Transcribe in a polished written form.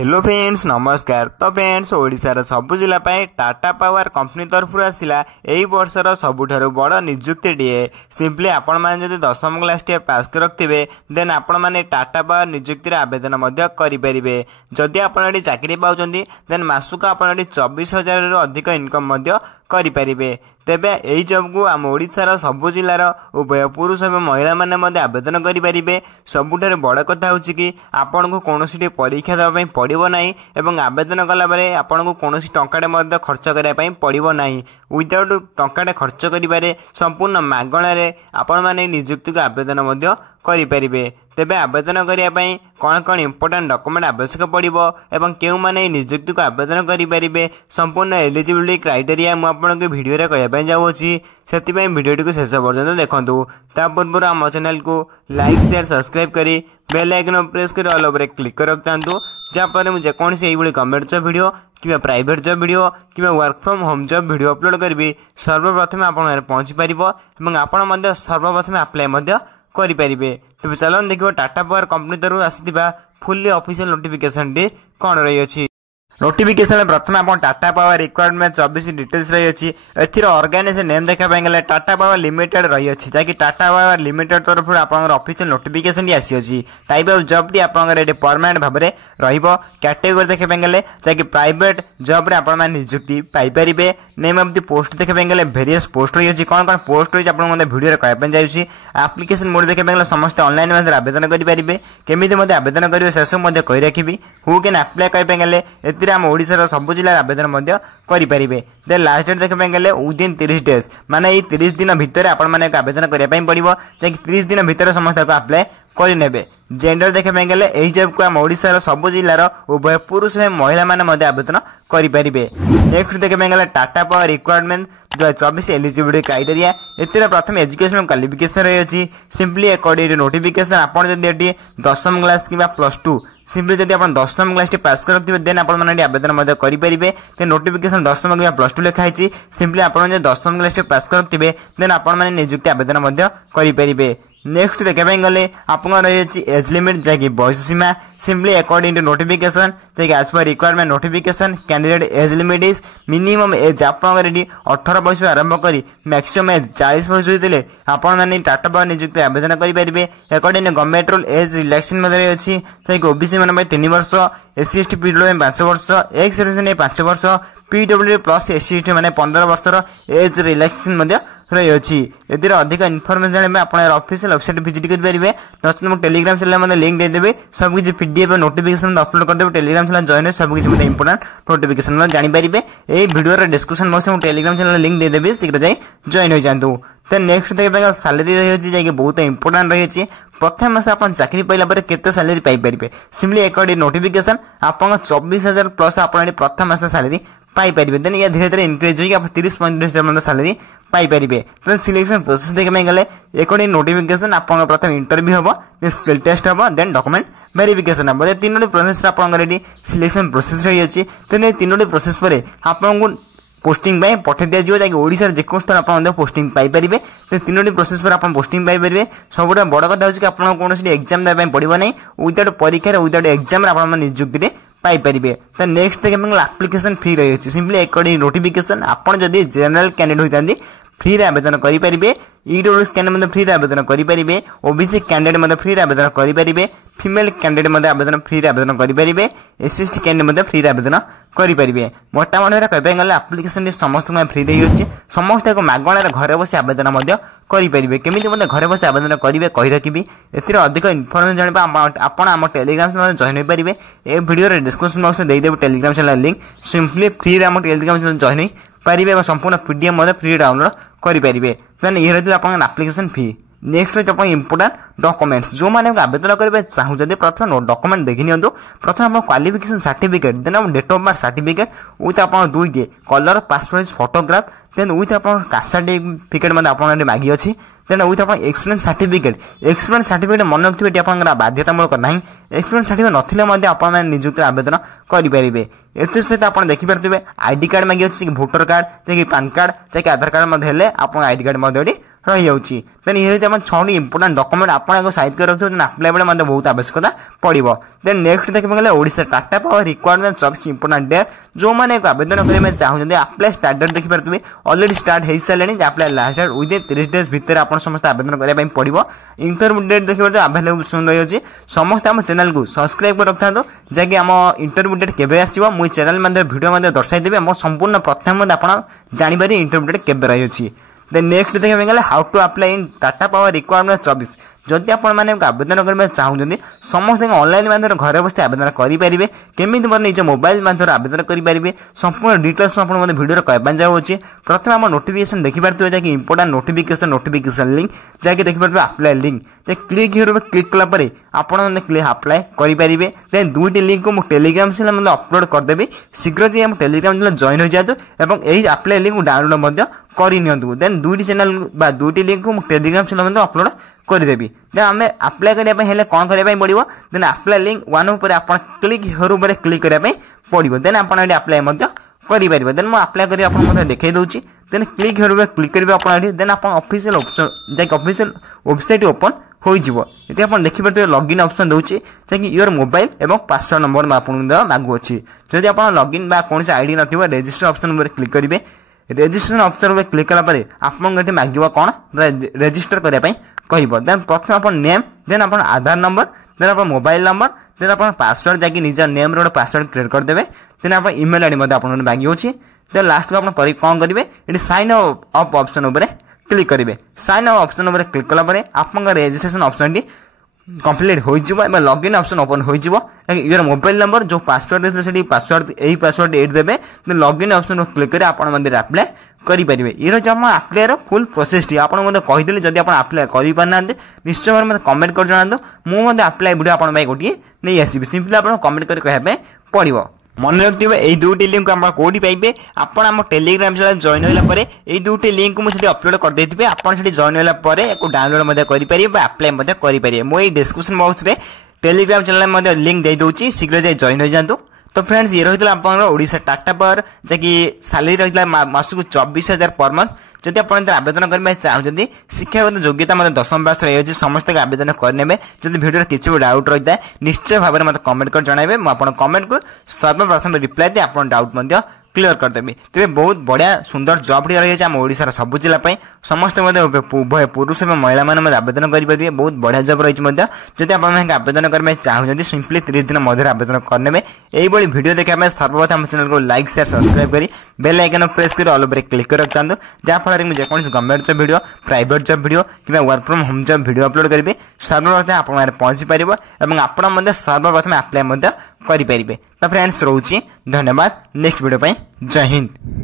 Hello friends नमस्कार। तो friends ओडिशार सबु जिला टाटा पावर कंपनी तरफ आसला यही वर्षर सबुठारु बड़ निजुक्तिए। सिंपली आपण मैंने जब 10वीं क्लास टे पास कर रखिए देन आपण मैंने टाटा पावर निजुक्ति आवेदन करेंगे। जदि आप चाकरी पाँच देन मासक आप 24,000 रु अधिक इनकम करेंगे। तेबे यही जॉब को आम ओडिशार सबु जिलार उभय पुरुष एवं महिला माने आवेदन करेंगे। सबुठारु बड़ कथा हूँ कि आपन को कौन परीक्षा देवाई पड़ो ना एवं आवेदन कला आपन को कौन टंका खर्च करने पड़ो ना। विदाउट टंका खर्च करें संपूर्ण मागणारे आपण मैंने निजुक्ति को आवेदन करेंगे। तेबे आवेदन करने कौन कौन इंपोर्टेंट डॉक्यूमेंट आवश्यक पड़ो एवं क्यों माने निजुक्ति को आवेदन करेंगे संपूर्ण एलिजिबिलिटी क्राइटेरिया मुझे भिडियो कहवाई जाऊँगी। से भिडियो को शेष पर्यटन देखूँ। ता पूर्व आम चैनल को लाइक शेयर सब्सक्राइब करी बेल आइकन प्रेस कर ऑल ओवर क्लिक कर रखता जहाँपर मुझे जेकोसी यही गवर्नमेंट जॉब वीडियो कि प्राइवेट जॉब वीडियो कि work from home job video upload करी सर्वप्रथम आप पहुंची पार और आपण सर्वप्रथम अप्लाई करेंगे। तेज चलो देखिए टाटा पावर कंपनी तरफ आसी फुल्ली ऑफिशियल नोटिफिकेशन टी कौन रही। नोटिफिकेशन प्रथम आप टाटा पावर रिक्वायरमेंट 24 डिटेल्स रही अच्छी। एथिर ऑर्गेनाइजेशन नेम देखापी गले टाटा पावर लिमिटेड रही अच्छी जहाँकि टाटा पावर लिमिटेड तरफ आप ऑफिशियल नोटिफिकेशन आसी अच्छी। टाइप ऑफ जॉब टी आप परमानेंट भाव में कैटेगरी देखापी गले जहाँकि प्राइवेट जॉब रे आप निजुक्ति पाइपर। नेम ऑफ द पोस्ट देखापी गले भेरियस पोस्ट रही अच्छी। कौन कौन पोस्ट रही है भिडियो कहवाई जाऊँगी। आप्लिकेशन मोड देखापी गले समस्त ऑनलाइन में आवेदन करेंगे। केमी आवेदन करेंगे से सब कही रखी। हु कैन अप्लाई कहवाई गले आम ओडिशार सबु जिला आवेदन करेंगे। देन लास्ट डेट देखा गले विदिन 30 डेज माने 30 दिन भितर आपण माने आवेदन करने पड़ो जैसे 30 दिन भितर समस्त अप्लाई करे। जेंडर देखा गले यही जॉब को आम ओडिशार सबु जिलार उभय पुरुष एवं महिला माने आवेदन करेंगे। नेक्स्ट देखा गले Tata power requirement 2024 eligibility criteria. एतिर प्रथम एजुकेशन क्वालिफिकेशन रही अच्छी। सिंपली अकॉर्डिंग नोटिफिकेशन आपड़ जब 10वीं क्लास कि +2 सिंपली जब आप 10वीं क्लास पास कर रखिए देन आप आवेदन करेंगे। नोटिफिकेशन 10वीं कि +2 लिखाई। सिंपली आप 10वीं क्लास पास कर रखिए देन आप निजुक्ति आवेदन करेंगे। नेक्स्ट देखा गले आप रही एज लिमिट जैकि बयस सीमा। सिंपली अकॉर्डिंग टू नोटिफिकेशन जैसे एज पर requirement notification candidate age limit is minimum age आप 18 वर्ष आरंभ कर मैक्सिमम एज 40 वर्ष होते आपने टाटा पावर निजुक्ति आवेदन करेंगे। According to government rule age relaxation रही ओबीसी मान 3 वर्ष एससी एसटी पीडब्ल्यू 5 वर्ष एक्स सर्विसमैन 5 वर्ष पीडब्ल्यू प्लस एससी एसटी मैंने 15 वर्षर एज रिलैक्सेशन रही अच्छी। यदि अधिक इनफर्मेशन जाना आप ऑफिशियल वेबसाइट विजिट करेंगे। नचेत मुझे टेलीग्राम चैनल लिंक देदेवी सबकि पीडीएफ नोटिफिकेशन अपलोड करदेवी। टेलीग्राम चैनल जॉइन सबकि इंपोर्टेंट नोटिफिकेशन जानीपारे। यही भिडियो डिस्क्रिप्शन बॉक्स में टेलीग्राम चैनल लिंक देदेवी शीघ्र जाए जॉइन हो जातु। तो नेक्स्ट देखिए सैलरी रही है बहुत इंपोर्टेंट रही है। प्रथम मास आप चाकरी पाइला केते salary Piper. Simply according notification आप 24,000 प्लस आप प्रथम मास सैलरी पाइपर। देन या धीरे धीरे इनक्रीज होगी 30-35 सैलरी पाइपर। तो सिलेक्शन प्रोसेस देखा गले अकॉर्डिंग नोटिफिकेशन आप प्रथम इंटरव्यू हम स्किल टेस्ट हम देन डॉक्यूमेंट वेरिफिकेशन हम। तीनो प्रोसेस आप सिलेक्शन प्रोसेस रही है। तो तीनो प्रोसेस पर आपको पोस्टिंग पठे दि जाए जैसे ओडिशा जेको स्थान आप पोस्टिंग पाइपर। तो तीनो प्रोसेस पर आप पोस्टिंग पाइपर। सब बड़ कथा हो कौन एग्जाम देवाई पड़ो ना विदाउट परीक्षा विदाउट एग्जाम आप निजुक्ति पाइपर। तो नेक्स्ट देखिए एप्लिकेशन फी रही है। सिंपली अकॉर्डिंग नोटिफिकेशन आप जदि जनरल कैंडिडेट होती फ्री आवेदन करेंगे। ईडब्ल्यूएस कैंडिडेट फ्री आवेदन करेंगे। ओबीसी कैंडिडेट फ्री आवेदन करेंगे। फीमेल कैंडिडेट आवेदन फ्री आवेदन करेंगे। एससी एसटी कैंडिडेट फ्री आवेदन करेंगे। मोटामोटी कहते गले आप्लिकेशन समस्त फ्री रही है। समस्त एक मागणार घर बस आवेदन करेंगे। केमी घर बस आवेदन करेंगे कही रखी। एथिर अधिक इनफर्मेशन जाना आप आम टेलीग्राम चैनल जॉइन हो पारे। ए भिडियो डिस्क्रिप्शन बॉक्स में देदेवी Telegram channel link. Simply free आम टेलीग्राम चैनल जॉइन पारे संपूर्ण पीडीएफ फ्री डाउनलोड करेंगे। देन ये रही आप एप्लिकेशन फी। नेक्स्ट रही इंपोर्टेंट डॉक्यूमेंट्स जो मैंने आवेदन करेंगे चाहते प्रथम डॉक्यूमेंट देखी नि। प्रथम आप qualification certificate then date of birth certificate with आप 2 colour passport photograph then with आप कास्ट सर्टिफिकेट आप मागी अच्छी। देन विथ आप एक्सपीरियंस सर्टिफिकेट मन रखिए आप बाध्यतामूलक ना। एक्सपीरियंस सर्टिफिकेट नथिले आप निजुक्ति आवेदन करेंगे। एत सहित आप देखिपारे आईडी कार्ड मागी अच्छी भोटर कार्ड जैसे पैन कार्ड जैसे आधार कार्ड आप आईडी कार्ड रही जाऊँगी। देन ये हम 6टी इंपोर्टाट डॉक्यूमेंट आपको साइज कर रखिए। देन अप्लाई बेले मतलब बहुत आवश्यकता पड़ो। देन नेक्स्ट देखिए गले Odisha Tata power requirement 24 important date जो मैंने आवेदन करने चाहते अप्लाई स्टार्ट डेट देखिए ऑलरेडी स्टार्ट हो सारे apply last date within 30 days भितर आप समस्त आवेदन करने पड़ो। इंटरव्यू डेट देखिए आवेलेबल रही समस्त आम चैनल को सब्सक्राइब कर रखा जैकि आम इंटरव्यू डेट केवे आसो मुझे चैनल वीडियो दर्शाई मो संपूर्ण प्रथम आप जापर इंटरव्यू डेट केवे रही। देन नेक्स्ट देखिए गले how to apply in Tata power requirement 24 जदि आप आवेदन करने चाहते समस्त ऑनलाइन माध्यम घर बस आवेदन करेंगे केमी निज मोबाइल माध्यम आवेदन करेंगे संपूर्ण डिटेल्स मुझे भिडियो कहना जाऊँगी। प्रथम आम नोटिफिकेशन देखिए जैसे इंपोर्टाट नोटिफिकेशन लिंक जैसे देखिए apply link click here click कलापर आपने अप्लाई करेंगे। देन 2टी लिंक को टेलीग्राम चैनल अपलोड करदेवी शीघ्र जी टेलीग्राम चैनल जॉइन हो जातु और यही अप्लाई लिंक को डाउनलोड करनी। देन 2टी चैनल 2टी लिंक को टेलीग्राम चैनल अपलोड करदेवी। देन आम अप्लाई करने कौन करने पड़ो। देन अप्लाई लिंक वन उपर आप क्लिक हियर उपर क्लिक करने पड़ो। देन आप अप्लाई करेंगे। देन मुझे अप्लाई कर आपको देखा दूसरी। देन क्लिक हियर उपर क्लिक करेंगे आप देन आप ऑफिशियल ऑप्शन जैसे ऑफिशियल वेबसाइट ओपन हो ये आप देखिए लॉगिन ऑप्शन दूसरी जैसे योर मोबाइल और पासवर्ड नंबर आपको मागुच्छी। जदि आप लॉगिन कौन से आईडी नथिबो रजिस्टर ऑप्शन उपर क्लिक करेंगे। रजिस्ट्रेशन ऑप्शन उपर क्लिक कलापर आपको मागिबो कौन रजिस्टर करने कह। देन प्रथम आप नेम देन आप आधार नंबर देन आप मोबाइल नंबर देन आप पासवर्ड जैक निज नेम रोड पासवर्ड क्रिएट करदे। देन आप इमेल आईडी आप मागुच्छी। देन लास्ट को आप कौन करेंगे ये साइन अप ऑप्शन उपर क्लिक करेंगे। साइन अप ऑप्शन उपर क्लिक कलापर आप रजिस्ट्रेशन ऑप्शन टी कंप्लीट हो लॉगिन ऑप्शन ओपन हो योर मोबाइल नंबर जो पासवर्ड देते पासवर्ड यही पासवर्ड एड देवे। लॉगिन ऑप्शन क्लिक कर अप्लाई करेंगे। ये जो अप्लाई फुल प्रोसेस टी आपको कहीदेली जब आप अप्लाई करना निश्चय भाव मतलब कमेंट कर जनातु मुझे अप्लाई वीडियो आप गोटे नहीं आसबि सिंपली आप कमेंट कर कहना पड़ो। मन रखिए यही 2टी लिंक आप कौटी पाइबे आपण आम टेलीग्राम चैनल जॉइन होगा यही 2टी लिंक मुझे अपलोड करदे आप जॉइन होगा डाउनलोड करेंगे अप्लाई करेंगे। मुझे डिस्क्रिप्शन बॉक्स में टेलीग्राम चैनल लिंक दे दूसरी शीघ्र जाए जॉइन हो जातु। तो फ्रेंड्स ये रही आप ओडिशा टाटा पावर जैकि सालेरी रही मासक 24,000 पर मंथ। जदि आप आवेदन करने चाहते शिक्षागत योग्यता मतलब 10वीं पास रही समस्त आवेदन करने जब वीडियो किसी भी डाउट रही है निश्चय भाव में मतलब कमेंट कर जनइबे मुझे कमेंट को सर्वप्रथम रिप्लाई दे आप डाउट क्लियर करदेवी। तेरे बहुत बढ़िया सुंदर जॉब टी रही है आम ओडिशार सब जिला समस्त उभय पुरुष और महिला मैंने आवेदन करेंगे बहुत बढ़िया जॉब रही है। जब आप आवेदन करने चाहते सिंपली 30 दिन मध्य आवेदन करने यही वीडियो देखा सर्वप्रथम चैनल को लाइक शेयर सब्सक्राइब कर बेल आइकन प्रेस कर ऑल पर क्लिक कर रखता जहाँफल मुझे जेकोसी government job video private job video कि work from home job video upload करेंगे सर्वप्रथम आप पहुंची पार और आप सर्वप्रथम अप्लाई करेंगे। तो फ्रेंड्स रोचे धन्यवाद नेक्स्ट वीडियो जय हिंद।